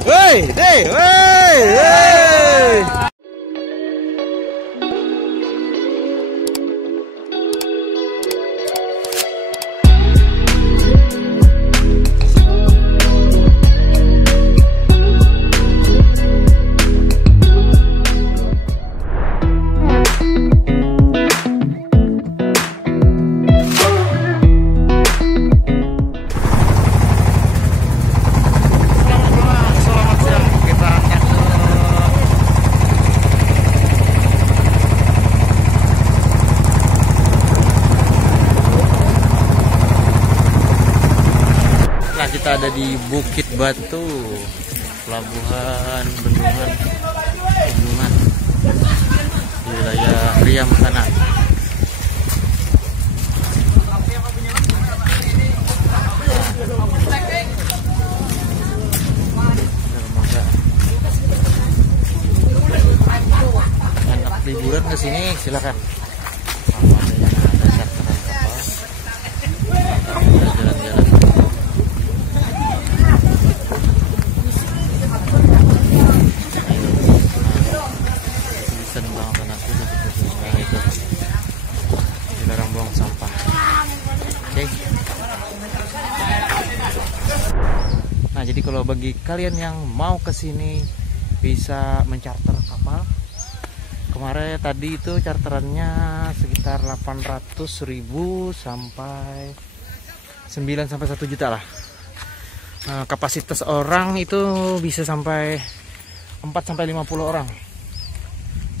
Woi, deh, woi. Kita ada di Bukit Batu, pelabuhan Bendungan di wilayah Riam sana. Anak liburan ke sini silakan. Dilarang buang sampah. Oke. Nah, jadi kalau bagi kalian yang mau ke sini bisa mencarter kapal. Kemarin tadi itu charterannya sekitar 800.000 sampai 9 sampai 1 juta lah. Nah, kapasitas orang itu bisa sampai 4 sampai 50 orang.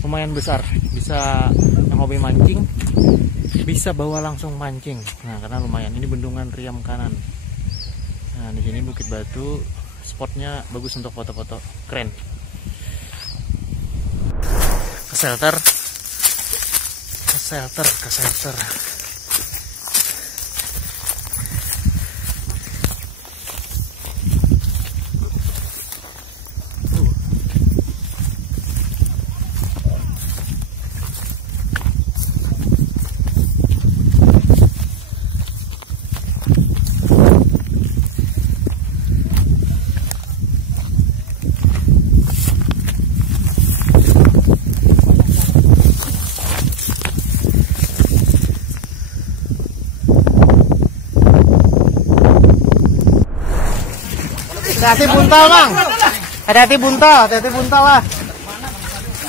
Lumayan besar, bisa yang hobi mancing bisa bawa langsung mancing. Nah, karena lumayan ini bendungan Riam kanan. Nah, di sini Bukit Batu, spotnya bagus untuk foto-foto, keren. Ke shelter. Hati-hati buntal, Bang. Hati-hati buntal lah.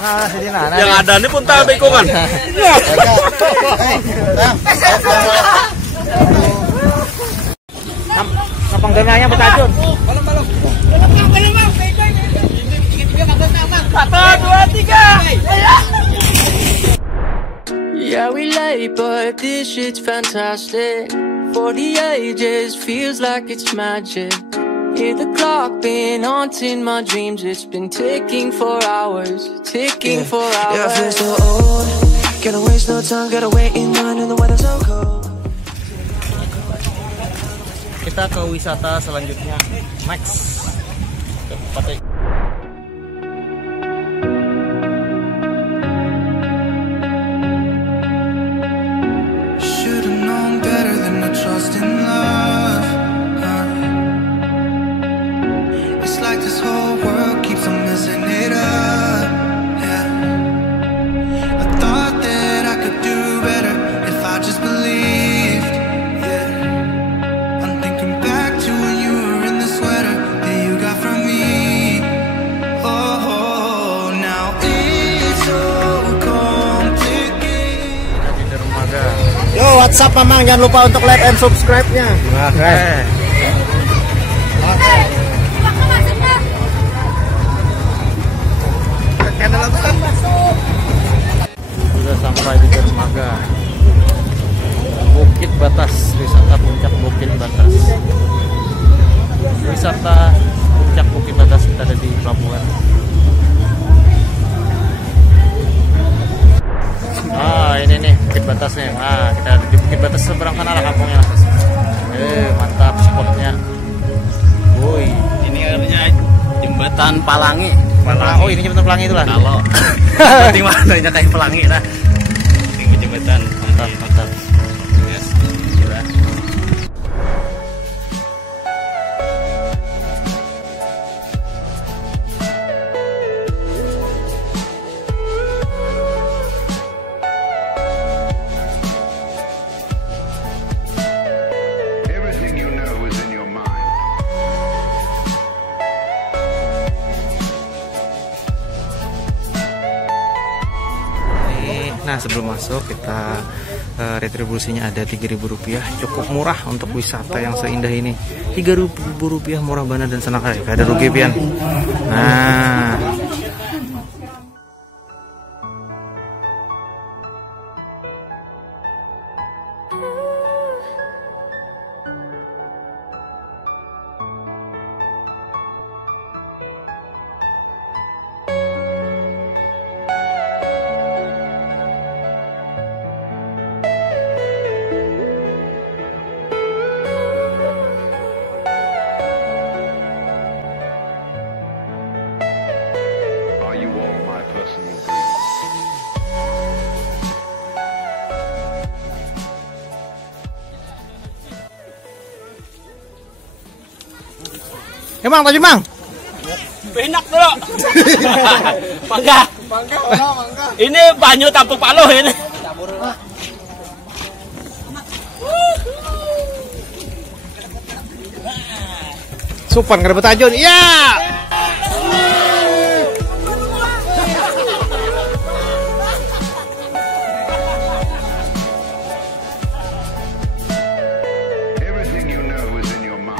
Nah, sini nah. Yang ada nih buntal bekongan. Kapang dananya beracun. Balong. 1, 2, 3. Yeah, we late, but this shit's fantastic. For the ages, feels like it's magic. Hear the clock been haunting my dreams. It's been ticking for hours. Yeah, I feel so old. Gotta waste no time, gotta wait in line and the weather's so cold. Kita ke wisata selanjutnya, Max. Should've known better than to trust in love. It's like this whole world keeps on messing it up. Yeah. I thought that I could do better if I just believed. Yeah. I'm thinking back to when you were in the sweater that you got from me. Oh, now it's so complicated. Yo, WhatsApp Mamang, jangan lupa untuk like and subscribe-nya. Sudah sampai di dermaga Bukit Batas, wisata puncak Bukit Batas. Wisata puncak Bukit Batas, kita ada di pelabuhan. Ini nih Bukit Batasnya. Kita di Bukit Batas seberang sana lah kampungnya. Mantap spotnya. Woi, Ini airnya jembatan Palangi. Oh, ini jembatan Pelangi itu lah. Kalau berarti mana kayak Pelangi lah. Ini jembatan. Mantap. Yes. Gila. Nah, sebelum masuk kita retribusinya ada Rp3.000, cukup murah untuk wisata yang seindah ini. Rp3.000 murah banget dan senang kali. Ada rugi pian. Nah, emang tadi mang? Enak dulu. Mangga. Mangga. Ini banyu tampuk paluh ini. Supan kada betajun. Iya. Everything you know is in your mind.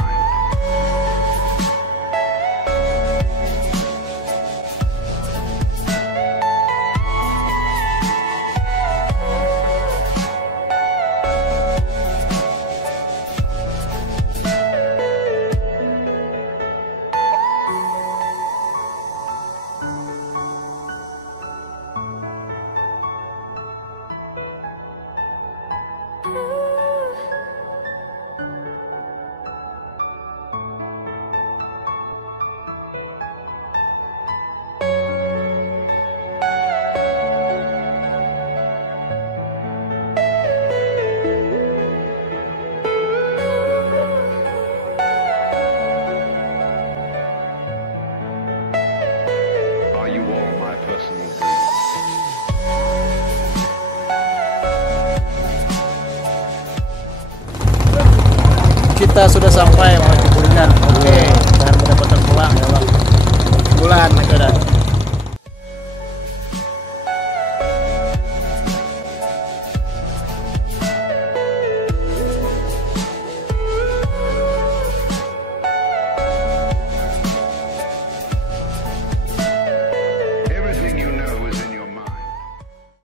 Kita sudah sampai menuju Buridan. Oke.